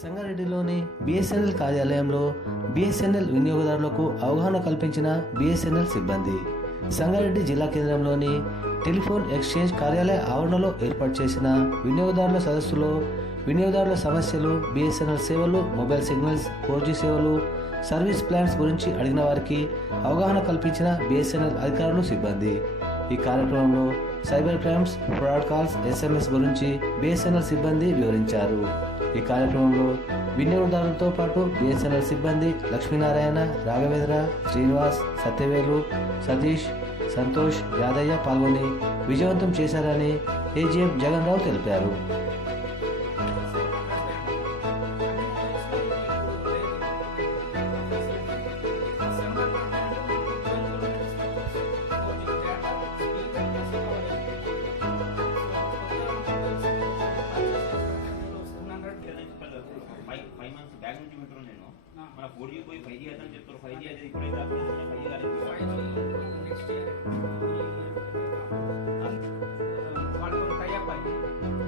సంగారెడ్డిలోని BSNL కార్యాలయంలో BSNL వినియోగదారులకు అవగాహన కల్పించిన బిఎస్ఎన్ఎల్ సిబ్బంది. సంగారెడ్డి జిల్లా కేంద్రంలోని టెలిఫోన్ ఎక్స్చేంజ్ కార్యాలయ ఆవరణలో ఏర్పాటు చేసిన వినియోగదారుల సదస్సులో వినియోగదారుల సమస్యలు, బిఎస్ఎన్ఎల్ సేవలు, మొబైల్ సిగ్నల్స్, 4G సేవలు, సర్వీస్ ప్లాన్స్ గురించి అడిగిన వారికి అవగాహన కల్పించిన బిఎస్ఎన్ఎల్ అధికారులు, సిబ్బంది. ఈ కార్యక్రమంలో cyber crimes, fraud calls, SMS గురించి బిఎస్ఎన్ఎల్ సిబ్బంది వివరించారు. ఈ కార్యక్రమంలో వినియోగదారులతో పాటు బిఎస్ఎన్ఎల్ సిబ్బంది లక్ష్మీనారాయణ, రాఘవేంద్ర, శ్రీనివాస్, సత్యవేలు, సతీష్, సంతోష్, యాదయ్య పాల్గొని విజయవంతం చేశారని AGM జగన్ రావు తెలిపారు. బ్యాగ్ నుంచి వింటున్నాను నేను. మన 4G పోయి 5G అని చెప్తారు. 5G అయితే ఇప్పుడే వాళ్ళు టైఅప్ అయ్యి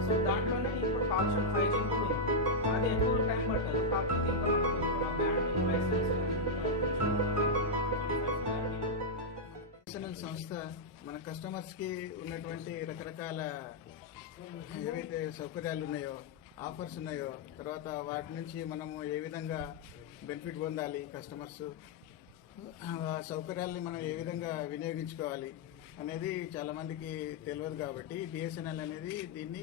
సో దాంట్లోనే ఇప్పుడు ఆప్షన్ 5G ఉంది. అది ఎక్కువ టైం పడుతుంది. కాకపోతే ఇంకా మనకు బ్యాండ్ లైసెన్స్ బిఎస్ఎన్ఎల్ సంస్థ మన కస్టమర్స్కి ఉన్నటువంటి రకరకాల ఏవైతే సౌకర్యాలు ఉన్నాయో, ఆఫర్స్ ఉన్నాయో, తర్వాత వాటి నుంచి మనము ఏ విధంగా బెనిఫిట్ పొందాలి, కస్టమర్స్ ఆ సౌకర్యాలని మనం ఏ విధంగా వినియోగించుకోవాలి అనేది చాలామందికి తెలియదు. కాబట్టి బిఎస్ఎన్ఎల్ అనేది దీన్ని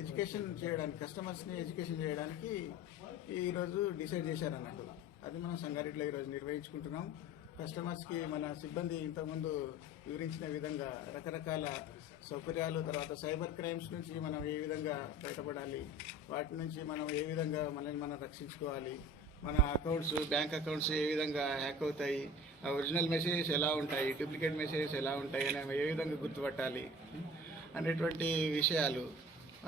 ఎడ్యుకేషన్ చేయడానికి, కస్టమర్స్ని ఎడ్యుకేషన్ చేయడానికి ఈరోజు డిసైడ్ చేశారన్నట్టు. అది మనం సంగారెడ్డిలో ఈరోజు నిర్వహించుకుంటున్నాం. కస్టమర్స్కి మన సిబ్బంది ఇంతకుముందు వివరించిన విధంగా రకరకాల సౌకర్యాలు, తర్వాత సైబర్ క్రైమ్స్ నుంచి మనం ఏ విధంగా బయటపడాలి, వాటి నుంచి మనం ఏ విధంగా మనల్ని మనం రక్షించుకోవాలి, మన అకౌంట్స్, బ్యాంక్ అకౌంట్స్ ఏ విధంగా హ్యాక్ అవుతాయి, ఒరిజినల్ మెసేజెస్ ఎలా ఉంటాయి, డూప్లికేట్ మెసేజెస్ ఎలా ఉంటాయి అని ఏ విధంగా గుర్తుపట్టాలి అనేటువంటి విషయాలు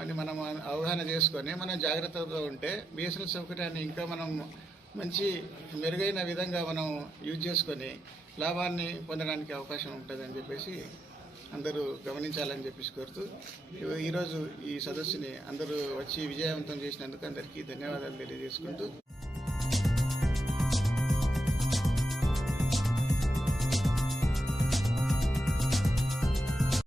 అని మనం అవగాహన చేసుకొని మనం జాగ్రత్తతో ఉంటే బిఎస్ఎన్ఎల్ సౌకర్యాన్ని ఇంకా మనం మంచి మెరుగైన విధంగా మనం యూజ్ చేసుకొని లాభాన్ని పొందడానికి అవకాశం ఉంటుందని చెప్పేసి అందరూ గమనించాలని చెప్పేసి కోరుతూ ఈరోజు ఈ సదస్సుని అందరూ వచ్చి విజయవంతం చేసినందుకు అందరికీ ధన్యవాదాలు తెలియజేసుకుంటూ